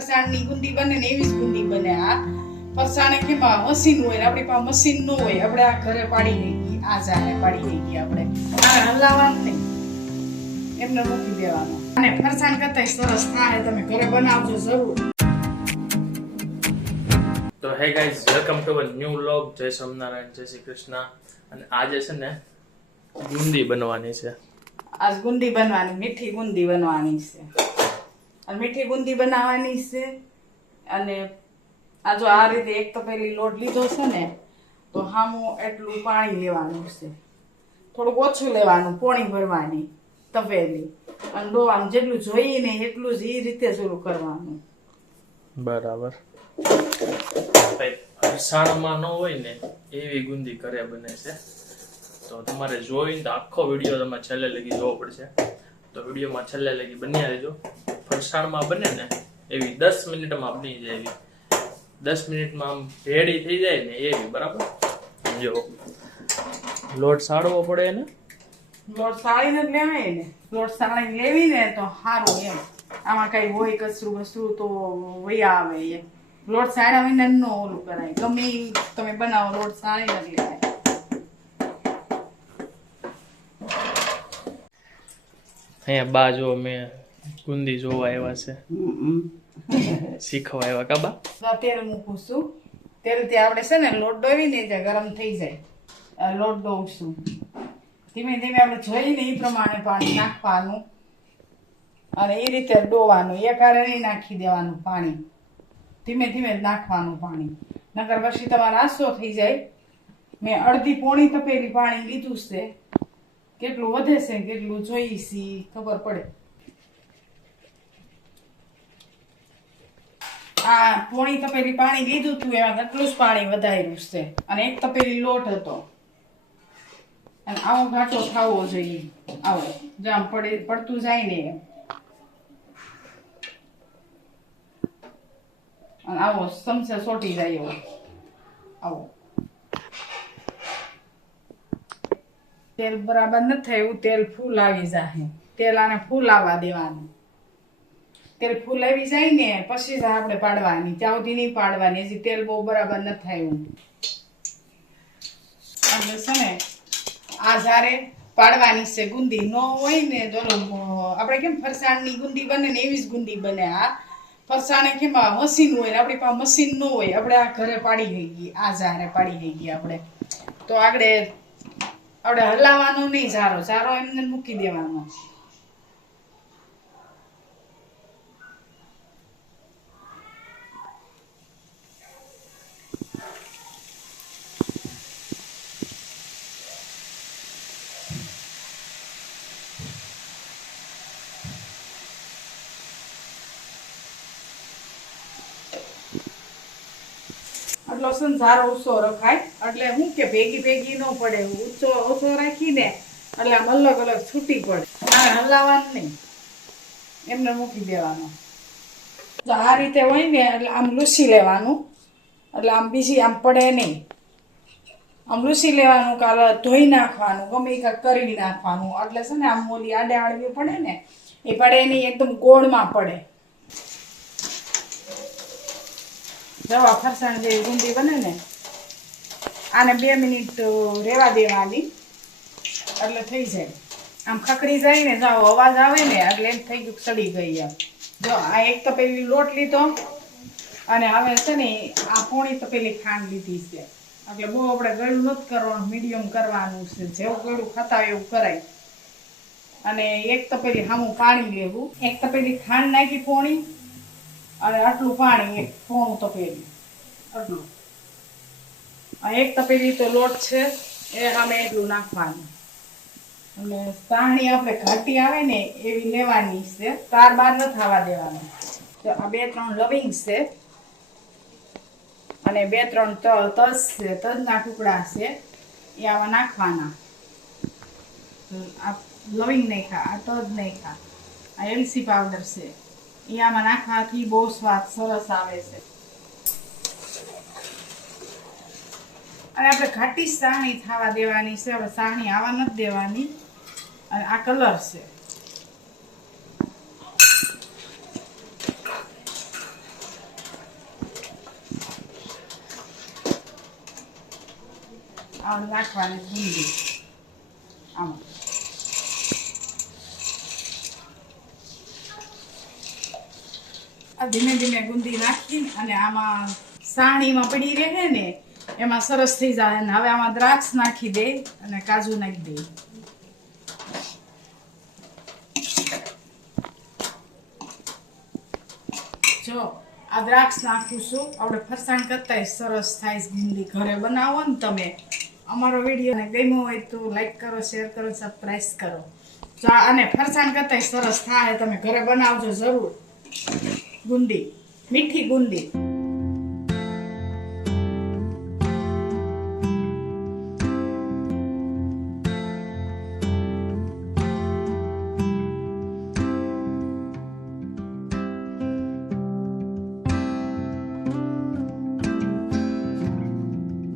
ફરસાણની ગુંદી બને ને એવી જ ગુંદી બને. આ ફરસાણે કેમાં મશીન હોય, આપણી પાસે મશીન ન હોય. આપણે આ ઘરે પાડી લઈએ, આ જાણે પાડી લઈએ. આપણે આ હલાવવાનું નહીં, એમને મૂકી દેવાનું. અને ફરસાણ કરતા સરસ થાય. તમે ઘરે બનાવજો જરૂર. તો hey guys, welcome to a new vlog. જય સ્વામિનારાયણ, જય શ્રી કૃષ્ણ. અને આજે છે ને ગુંદી બનવાની છે. આજ ગુંદી બનવાની, મીઠી ગુંદી બનવાની છે. અને મીઠી ગુંદી બનાવવાની છે. અને આ જો આ રીતે એક તો પેલી લોટ લીધો છે ને, તો હામું એટલું પાણી લેવાનું છે. થોડુંક ઓછું લેવાનું, પોણી ભરવાની તપેલી. અને ડોવાનું જેટલું જોઈએ ને એટલું જ એ રીતે શરૂ કરવાનું. બરાબર. ફરસાણમાં ન હોય ને એવી ગુંદી ઘરે બને છે. તો તમારે જોઈને તો આખો વિડીયો તમારે છેલ્લે લગી જોવો પડશે. તો વિડીયોમાં છેલ્લે લગી બન્યા રહેજો. ફરસાણમાં બને ને એવી 10 મિનિટમાં બની જાય. એવી 10 મિનિટમાં આમ રેડી થઈ જાય ને એવી. બરાબર. જો લોટ સાળવો પડે ને, લોટ સાળીને જ લેવાય ને. લોટ સાળીને લેવી ને તો સારું એમ. આમાં કઈ હોય કચરું બસરું તો વયા આવે એમ. લોટ સાળ્યા વિના ન ઓલું કરાય. ગમે ઈ તમે બનાવો, લોટ સાળીને જ લેવાય. અહીંયા બા જો મેં ગુંદી જોવા આવ્યા છે, શીખવા આવ્યા. કાબા તેલ મૂકું છું. તેલ ત્યાં આપણે છે ને લોટ ડોવીને ત્યાં ગરમ થઈ જાય. લોટ ડોવશું. ધીમે ધીમે આપણે જોઈને એ પ્રમાણે પાણી નાખવાનું. અને એ રીતે ડોવાનું. એકારે નહીં નાખી દેવાનું પાણી. ધીમે ધીમે જ નાખવાનું પાણી. નકર પછી તમારે આસો થઈ જાય. મેં અડધી પોણી તપેલી પાણી લીધું છે. કેટલું વધે છે કેટલું જોઈશી ખબર પડે. આ પોણી તપેલી પાણી લીધું હતું, એમાં એટલું જ પાણી વધાર્યું છે. અને એક તપેલી લોટ હતો. અને આવો ઘાટો ખાવો જોઈએ. આવો જામ પડતું જાય ને એમ. અને આવો ચમચે સોટી જાય એવો. આવો તેલ બરાબર નથી થયું, તેલ ફૂલ આવી જાય. તેલ આને ફૂલ આવવા દેવાનું. તેલ ફૂલ આવી જાય ને પછી જ આપણે પાડવાની. ત્યાં સુધી નહીં પાડવાની. હજી તેલ બહુ બરાબર નથી થયું. એટલે છે ને આ જ્યારે પાડવાની છે ગુંદી. ન હોય ને તો આપણે કેમ ફરસાણની ગુંદી બને ને એવી જ ગુંદી બને. આ ફરસાણે કેમાં મશીન હોય, આપણી પાસે મશીન ન હોય. આપણે આ ઘરે પાડી ગઈ, આ જારે પાડી ગઈ આપણે. તો આપણે હલાવવાનો નહીં. ઝારો એમને મૂકી દેવાનો. એટલો છે ને ઝારો ઊંચો રખાય. એટલે હું કે ભેગી ન પડે. ઓછો રાખીને એટલે આમ અલગ અલગ છૂટી પડે. હલાવવાનું નહીં, એમને મૂકી દેવાનો. તો આ રીતે હોય ને એટલે આમ લૂસી લેવાનું. એટલે આમ બીજી આમ પડે નહીં. આમ લૂસી લેવાનું. કાલે ધોઈ નાખવાનું. ગમે એ કાંઈક કરી નાખવાનું. એટલે છે ને આમ ઓલી આડે આડવી પડે ને એ પડે નહીં, એકદમ ગોળમાં પડે. જવા ફરસાણ જેવી ગુંદી બને ને આને 2 મિનિટ રેવા દેવાની. એટલે થઈ જાય. આમ ખકડી જાય ને, જાઓ અવાજ આવે ને એટલે એમ થઈ ગયું સડી ગઈ એમ. જો આ એક તપેલી લોટ લીધો. અને હવે છે ને આ પોણી તપેલી ખાંડ લીધી છે. એટલે બહુ આપણે ગળું નથી કરવાનું, મીડિયમ કરવાનું છે. જેવું ગળું ખાતા એવું કરાય. અને એક તપેલી સામું પાણી લેવું. એક તપેલી ખાંડ નાખી પોણી. અને આટલું પાણી, એક પોણું તપેલી આટલું. એક તપેલી તો લોટ છે એ સામે એટલું નાખવાનું. અને સાહણી આપણે ઘાટી આવે ને એવી લેવાની છે. તાર બાર ન થવા દેવાનું. તો આ 2-3 લવિંગ છે. અને 2-3 તજ છે. તજના ટુકડા છે એ આમાં નાખવાના. આ લવિંગ નહીં ખા, આ તજ નહીં ખા. આ એલસી પાવડર છે એ આમાં નાખવાથી બહુ સ્વાદ સરસ આવે છે. અને આપણે ઘાટી સાહણી થવા દેવાની છે. હવે સાહણી આવા નથી દેવાની. અને આ કલર છે. આ નાખવાની ગુંદી આમાં. આ ધીમે ધીમે ગુંદી નાખી અને આમાં સાણીમાં પડી રહે ને એમાં સરસ થઈ જાય. અને હવે આમાં દ્રાક્ષ નાખી દે અને કાજુ નાખી દે. જો આ દ્રાક્ષ નાખું છું. આપણે ફરસાણ કરતા સરસ થાય. ગુંદી ઘરે બનાવો ને તમે. અમારો વિડીયો ને ગમ્યો હોય તો લાઈક કરો, શેર કરો, સબસ્ક્રાઇબ કરો. જો અને ફરસાણ કરતા સરસ થાય. તમે ઘરે બનાવજો જરૂર. ગુંદી, મીઠી ગુંદી.